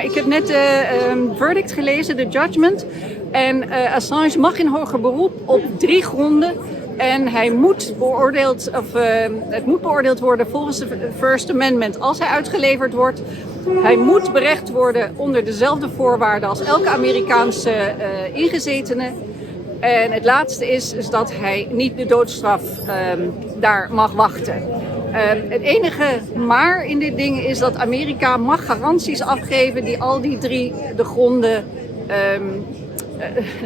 Ik heb net de verdict gelezen, de judgment. En Assange mag in hoger beroep op 3 gronden. En hij moet beoordeeld, het moet beoordeeld worden volgens de First Amendment als hij uitgeleverd wordt. Hij moet berecht worden onder dezelfde voorwaarden als elke Amerikaanse ingezetene. En het laatste is dat hij niet de doodstraf daar mag wachten. Het enige maar in dit ding is dat Amerika mag garanties afgeven die al die 3 de gronden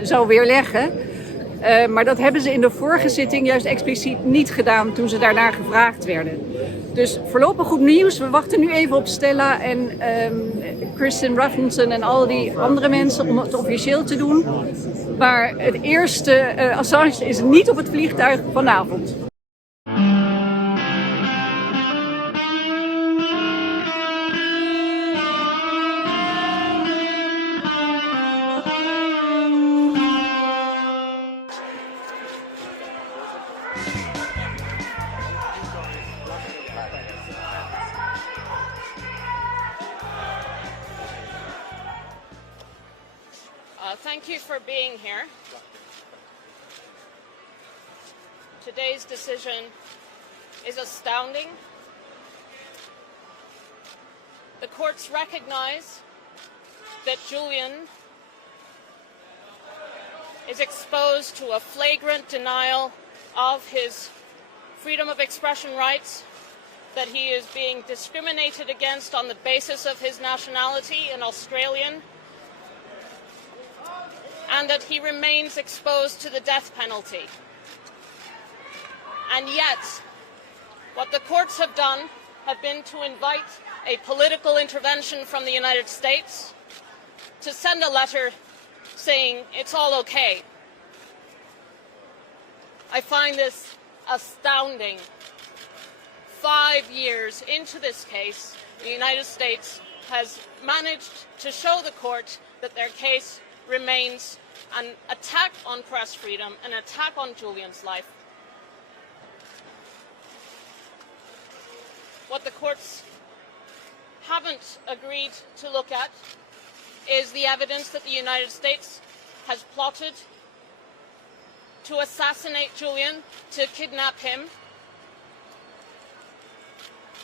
zou weerleggen. Maar dat hebben ze in de vorige zitting juist expliciet niet gedaan toen ze daarnaar gevraagd werden. Dus voorlopig goed nieuws. We wachten nu even op Stella en Kristen Ruffenson en al die andere mensen om het officieel te doen. Maar het eerste, Assange is niet op het vliegtuig vanavond. Thank you for being here. Today's decision is astounding. The courts recognize that Julian is exposed to a flagrant denial of his freedom of expression rights, that he is being discriminated against on the basis of his nationality, an Australian, and that he remains exposed to the death penalty. And yet, what the courts have done have been to invite a political intervention from the United States, to send a letter saying it's all okay. I find this astounding. 5 years into this case, the United States has managed to show the court that their case remains an attack on press freedom, an attack on Julian's life. What the courts haven't agreed to look at is the evidence that the United States has plotted to assassinate Julian, to kidnap him,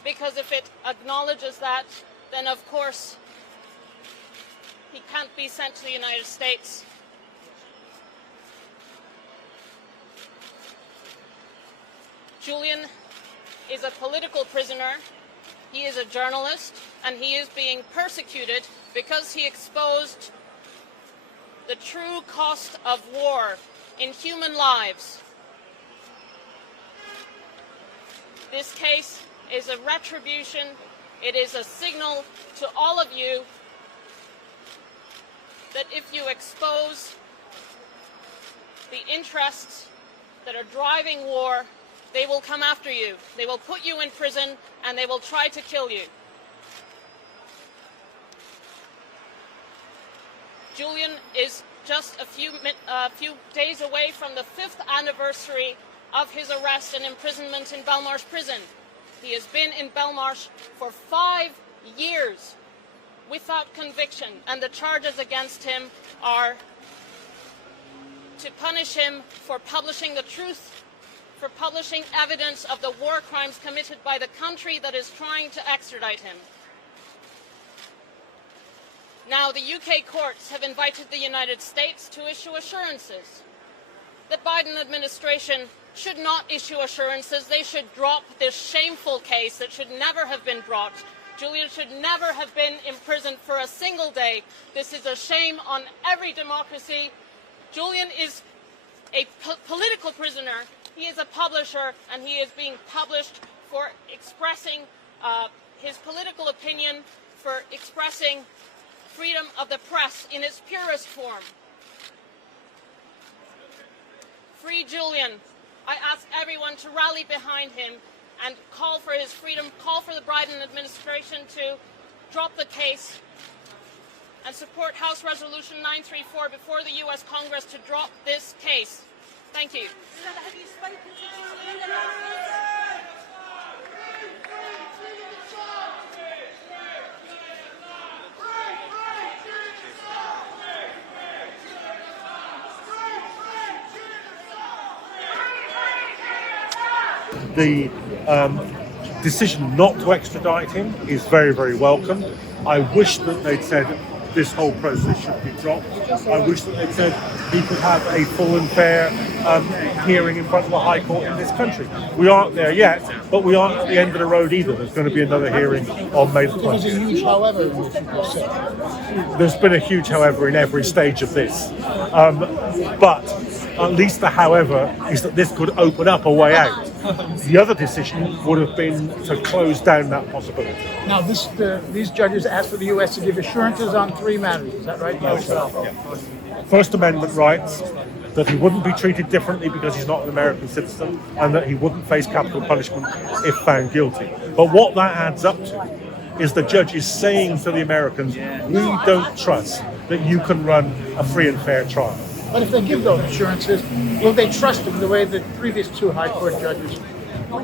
because if it acknowledges that, then of course he can't be sent to the United States. Julian is a political prisoner. He is a journalist, and he is being persecuted because he exposed the true cost of war in human lives. This case is a retribution. It is a signal to all of you that if you expose the interests that are driving war, they will come after you. They will put you in prison and they will try to kill you. Julian is just a few days away from the 5th anniversary of his arrest and imprisonment in Belmarsh prison. He has been in Belmarsh for 5 years without conviction, and the charges against him are to punish him for publishing the truth, for publishing evidence of the war crimes committed by the country that is trying to extradite him. Now, the UK courts have invited the United States to issue assurances. The Biden administration should not issue assurances. They should drop this shameful case that should never have been brought. Julian should never have been imprisoned for a single day. This is a shame on every democracy. Julian is a political prisoner. He is a publisher, and he is being published for expressing his political opinion, for expressing freedom of the press in its purest form. Free Julian. I ask everyone to rally behind him and call for his freedom, call for the Biden administration to drop the case and support House Resolution 934 before the US Congress to drop this case. Thank you. Have you spoken to Julian? the decision not to extradite him is very, very welcome. I wish that they'd said this whole process should be dropped. I wish that they'd said he could have a full and fair hearing in front of the High Court in this country. We aren't there yet, but we aren't at the end of the road either. There's going to be another hearing on May the 20th. There's a huge however in what you just said. There's been a huge however in every stage of this. But at least the however is that this could open up a way out. The other decision would have been to close down that possibility. Now, these judges asked for the U.S. to give assurances on 3 matters. Is that right? First Amendment rights, that he wouldn't be treated differently because he's not an American citizen, and that he wouldn't face capital punishment if found guilty. But what that adds up to is the judges saying to the Americans, we don't trust that you can run a free and fair trial. But if they give those assurances, will they trust them the way the previous 2 High Court judges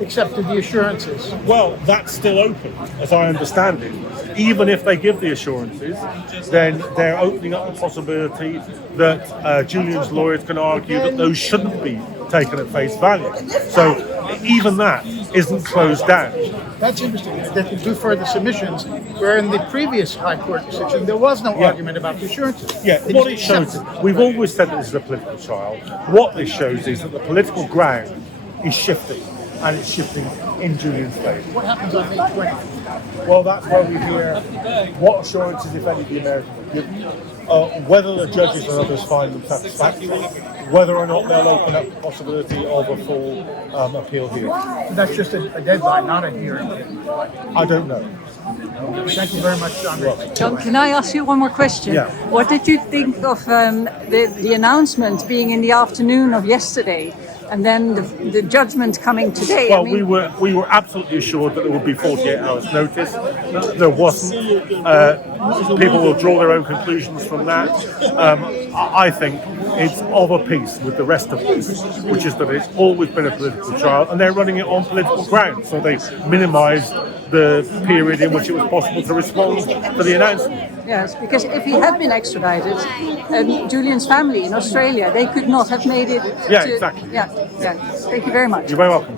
accepted the assurances? Well, that's still open, as I understand it. Even if they give the assurances, then they're opening up the possibility that Julian's lawyers can argue that those shouldn't be taken at face value. So even that isn't closed down. That's interesting. They can do further submissions, where in the previous High Court decision, there was no argument about the assurances. Yeah, They what it just shows, accepted. we've always said that this is a political trial. What this shows is that the political ground is shifting, and it's shifting in Julian's favour. What happens on May 20th? Well, that's where we hear what assurances, if any, the Americans have given, whether the judges and others find them satisfactory, whether or not they'll open up the possibility of a full appeal here. That's just a deadline, not a hearing. I don't know. Thank you very much, John Rees. John, can I ask you one more question? Yeah. What did you think of the announcement being in the afternoon of yesterday, and then the judgment coming today? Well, we were absolutely assured that there would be 48 hours notice. There wasn't. People will draw their own conclusions from that. I think it's of a piece with the rest of this, which is that it's always been a political trial, and they're running it on political grounds. So they minimised the period in which it was possible to respond to the announcement. Yes, because if he had been extradited, Julian's family in Australia, they could not have made it. Yeah, exactly. Yeah. Thank you very much. You're very welcome.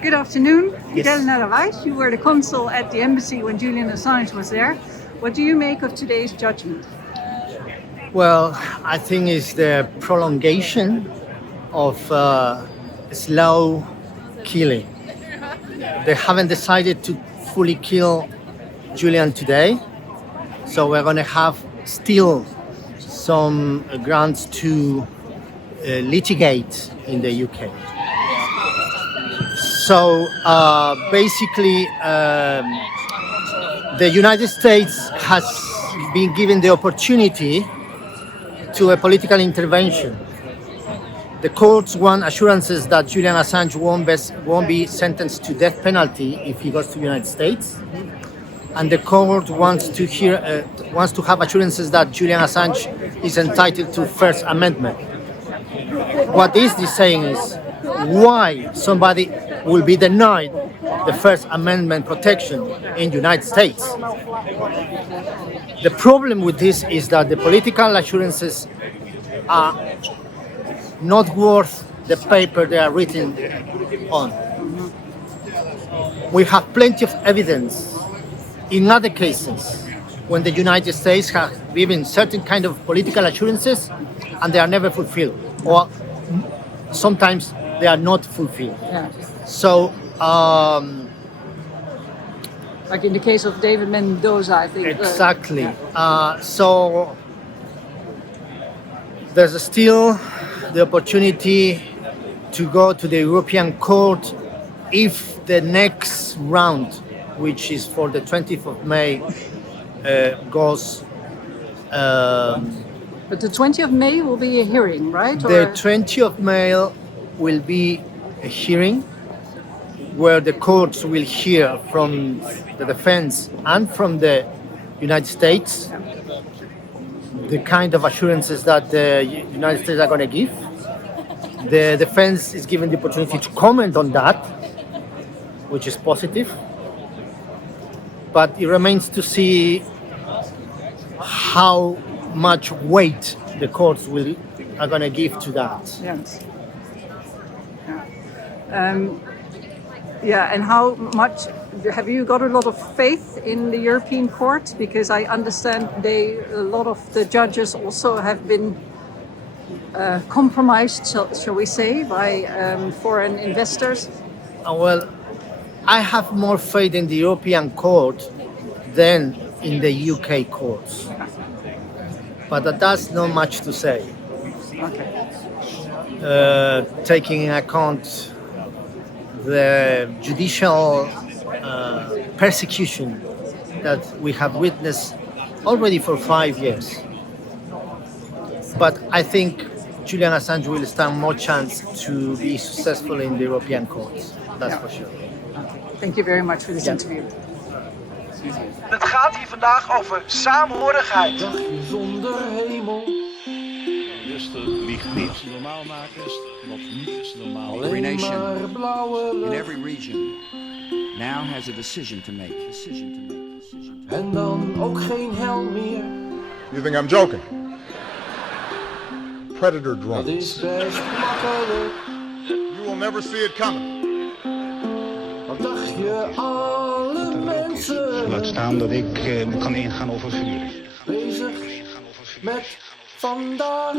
Good afternoon, Fidel Narvaez. You were the consul at the embassy when Julian Assange was there. What do you make of today's judgment? Well, I think it's the prolongation of slow killing. They haven't decided to fully kill Julian today, so we're going to have still some grounds to litigate in the UK. So basically, the United States has been given the opportunity to a political intervention. The courts want assurances that Julian Assange won't be sentenced to death penalty if he goes to the United States, and the court wants to have assurances that Julian Assange is entitled to First Amendment. What is this saying is why somebody will be denied the First Amendment protection in the United States. The problem with this is that the political assurances are not worth the paper they are written on. We have plenty of evidence in other cases when the United States has given certain kind of political assurances and they are never fulfilled, or sometimes they are not fulfilled. Yeah. So, Like in the case of David Mendoza, I think. exactly. So there's still the opportunity to go to the European Court if the next round, which is for the 20th of May, goes. But the 20th of May will be a hearing, right? The 20th of May will be a hearing where the courts will hear from the defense and from the United States the kind of assurances that the United States are going to give. The defense is given the opportunity to comment on that, which is positive. But it remains to see how much weight the courts are going to give to that. Yes. Yeah. Yeah, and how much have you got a lot of faith in the European Court? Because I understand a lot of the judges also have been compromised, shall we say, by foreign investors. Well, I have more faith in the European Court than in the UK courts. But that's not much to say. Taking into account the judicial persecution that we have witnessed already for 5 years. But I think Julian Assange will stand more chance to be successful in the European courts. That's for sure. Thank you very much for this interview. Het gaat hier vandaag over saamhorigheid. Dagje zonder hemel. Rusten ligt niet. Wat normaal maken is wat niet is normaal. Every nation maar blauwe in lucht. every region now has a decision to make. En dan ook geen hel meer. You think I'm joking? Predator Dat drones. is best makkelijk. You will never see it coming. Wat dacht je alle mensen? Laat staan dat ik kan ingaan over vuur. Bezig met vandaag.